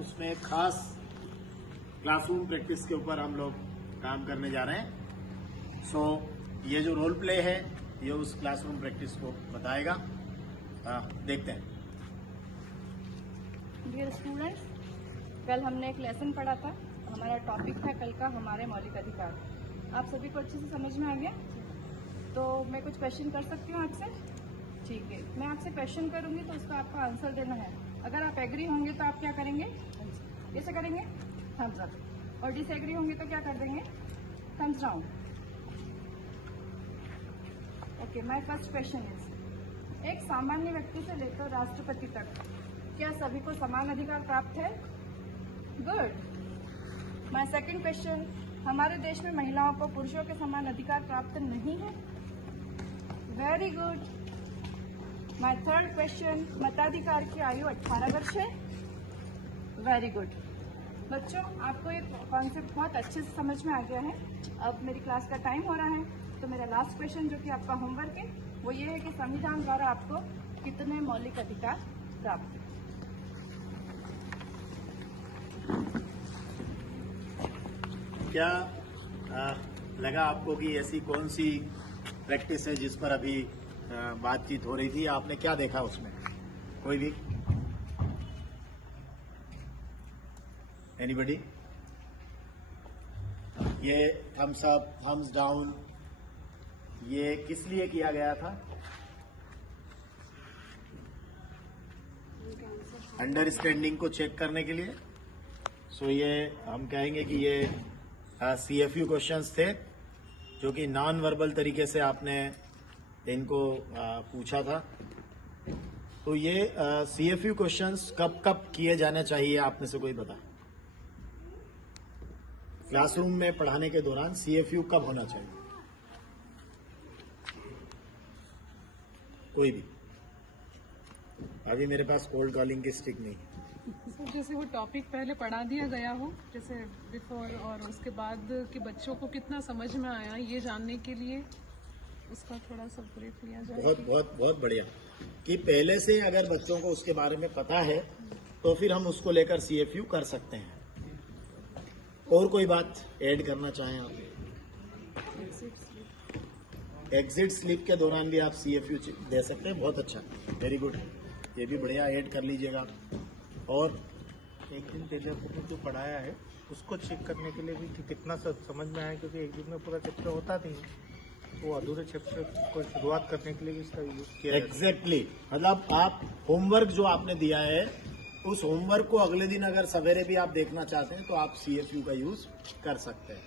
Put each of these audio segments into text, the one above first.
उसमें एक खास क्लासरूम प्रैक्टिस के ऊपर हम लोग काम करने जा रहे हैं। सो ये जो रोल प्ले है ये उस क्लासरूम प्रैक्टिस को बताएगा। देखते हैं। डियर स्टूडेंट्स, कल हमने एक लेसन पढ़ा था। हमारा टॉपिक था कल का हमारे मौलिक अधिकार। आप सभी को अच्छे से समझ में आ गया? तो मैं कुछ क्वेश्चन कर सकती हूँ आपसे? ठीक है, मैं आपसे क्वेश्चन करूँगी तो उसका आपको आंसर देना है। अगर आप एग्री होंगे तो आप क्या करेंगे? कैसे करेंगे? Thums up. और डिसएग्री होंगे तो क्या कर देंगे? Thumbs down. Okay, my first question is, एक सामान्य व्यक्ति से लेकर राष्ट्रपति तक क्या सभी को समान अधिकार प्राप्त है? गुड। माय सेकंड क्वेश्चन, हमारे देश में महिलाओं को पुरुषों के समान अधिकार प्राप्त नहीं है? Very good. My third question, मताधिकार की आयु 18 वर्ष है? Very good. बच्चों, आपको ये कॉन्सेप्ट बहुत अच्छे से समझ में आ गया है। अब मेरी क्लास का टाइम हो रहा है, तो मेरा लास्ट क्वेश्चन जो कि आपका होमवर्क है वो ये है कि संविधान द्वारा आपको कितने मौलिक अधिकार प्राप्त हैं? क्या लगा आपको कि ऐसी कौन सी प्रैक्टिस है जिस पर अभी बातचीत हो रही थी? आपने क्या देखा उसमें? कोई भी? एनीबडी? ये थम्स अप, थम्स डाउन, ये किस लिए किया गया था? अंडरस्टैंडिंग को चेक करने के लिए। सो ये हम कहेंगे कि ये CFU क्वेश्चंस थे जो कि नॉन वर्बल तरीके से आपने इनको पूछा था। तो ये CFU क्वेश्चंस कब कब किए जाने चाहिए, आप में से कोई बता? क्लासरूम में पढ़ाने के दौरान CFU कब होना चाहिए? कोई भी? अभी मेरे पास कोल्ड कॉलिंग की स्टिक नहीं है। जैसे वो टॉपिक पहले पढ़ा दिया गया हो, जैसे बिफोर, और उसके बाद कि बच्चों को कितना समझ में आया ये जानने के लिए उसका थोड़ा सा ब्रीफ लिया जाए। बहुत बहुत बहुत बढ़िया कि पहले से अगर बच्चों को उसके बारे में पता है तो फिर हम उसको लेकर CFU कर सकते हैं। और कोई बात ऐड करना चाहें आप? एग्जिट स्लिप के दौरान भी आप CFU दे सकते हैं। बहुत अच्छा, वेरी गुड, ये भी बढ़िया ऐड कर लीजिएगा। और एक दिन पहले आपको जो पढ़ाया है उसको चेक करने के लिए भी कि कितना समझ में आया, क्योंकि एक दिन में पूरा चैप्टर होता नहीं है, वो अधूरे चैप्टर को शुरुआत करने के लिए भी इसका यूज किया एग्जैक्टली मतलब आप होमवर्क जो आपने दिया है उस होमवर्क को अगले दिन अगर सवेरे भी आप देखना चाहते हैं तो आप CFU का यूज कर सकते हैं।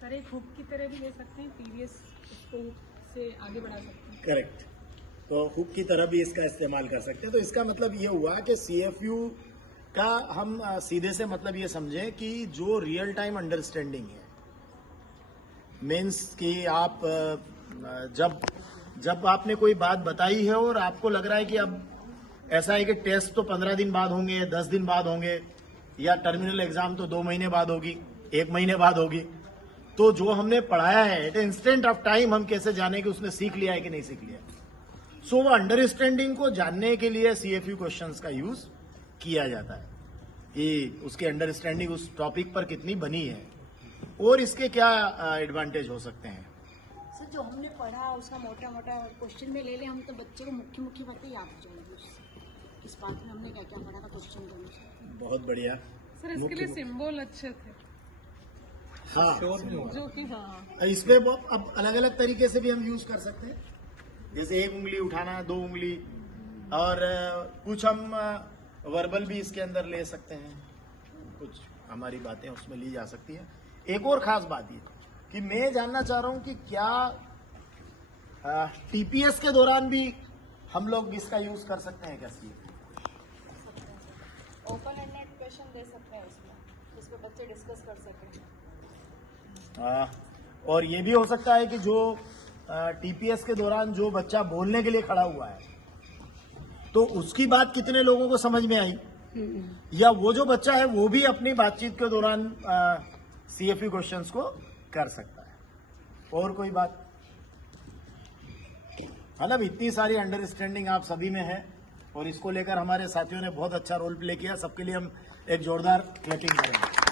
सर, एक हुक की तरह भी ले सकते हैं, प्रीवियस उसको से आगे बढ़ा सकते हैं। करेक्ट, तो हुक की तरह भी इसका इस्तेमाल कर सकते हैं। तो इसका मतलब ये हुआ कि CFU का हम सीधे से मतलब ये समझें कि जो रियल टाइम अंडरस्टैंडिंग है, मीन्स कि आप जब आपने कोई बात बताई है और आपको लग रहा है कि अब ऐसा है कि टेस्ट तो 15 दिन बाद होंगे, 10 दिन बाद होंगे, या टर्मिनल एग्जाम तो 2 महीने बाद होगी, 1 महीने बाद होगी, तो जो हमने पढ़ाया है एट इंस्टेंट ऑफ टाइम हम कैसे जाने कि उसने सीख लिया है कि नहीं सीख लिया। सो वो अंडरस्टैंडिंग को जानने के लिए CFU क्वेश्चंस का यूज किया जाता है कि उसकी अंडरस्टैंडिंग उस टॉपिक पर कितनी बनी है और इसके क्या एडवांटेज हो सकते हैं। सर, जो हमने पढ़ा उसका मोटा मोटा क्वेश्चन में ले लें हम, तो बच्चे को मुख्य मुख्य बातें याद हो जाएंगी उससे। इस बात में हमने क्या क्या पढ़ा था क्वेश्चन के अनुसार। बहुत बढ़िया। सर, इसके लिए सिंबल अच्छे थे। हाँ, जो कि हाँ, इसमें अब अलग अलग तरीके से भी हम यूज कर सकते हैं, जैसे 1 उंगली उठाना, 2 उंगली, और कुछ हम वर्बल भी इसके अंदर ले सकते हैं, कुछ हमारी बातें उसमें ली जा सकती है। एक और खास बात ये कि मैं जानना चाह रहा हूं कि क्या TPS के दौरान भी हम लोग इसका यूज कर सकते हैं? क्या ओपन एंडेड क्वेश्चन दे सकते हैं उसमें, जिसपे बच्चे डिस्कस कर सकें। और ये भी हो सकता है कि जो TPS के दौरान जो बच्चा बोलने के लिए खड़ा हुआ है तो उसकी बात कितने लोगों को समझ में आई, या वो जो बच्चा है वो भी अपनी बातचीत के दौरान CFU क्वेश्चंस को कर सकता है। और कोई बात? मतलब इतनी सारी अंडरस्टैंडिंग आप सभी में है और इसको लेकर हमारे साथियों ने बहुत अच्छा रोल प्ले किया। सबके लिए हम एक जोरदार क्लैपिंग करें।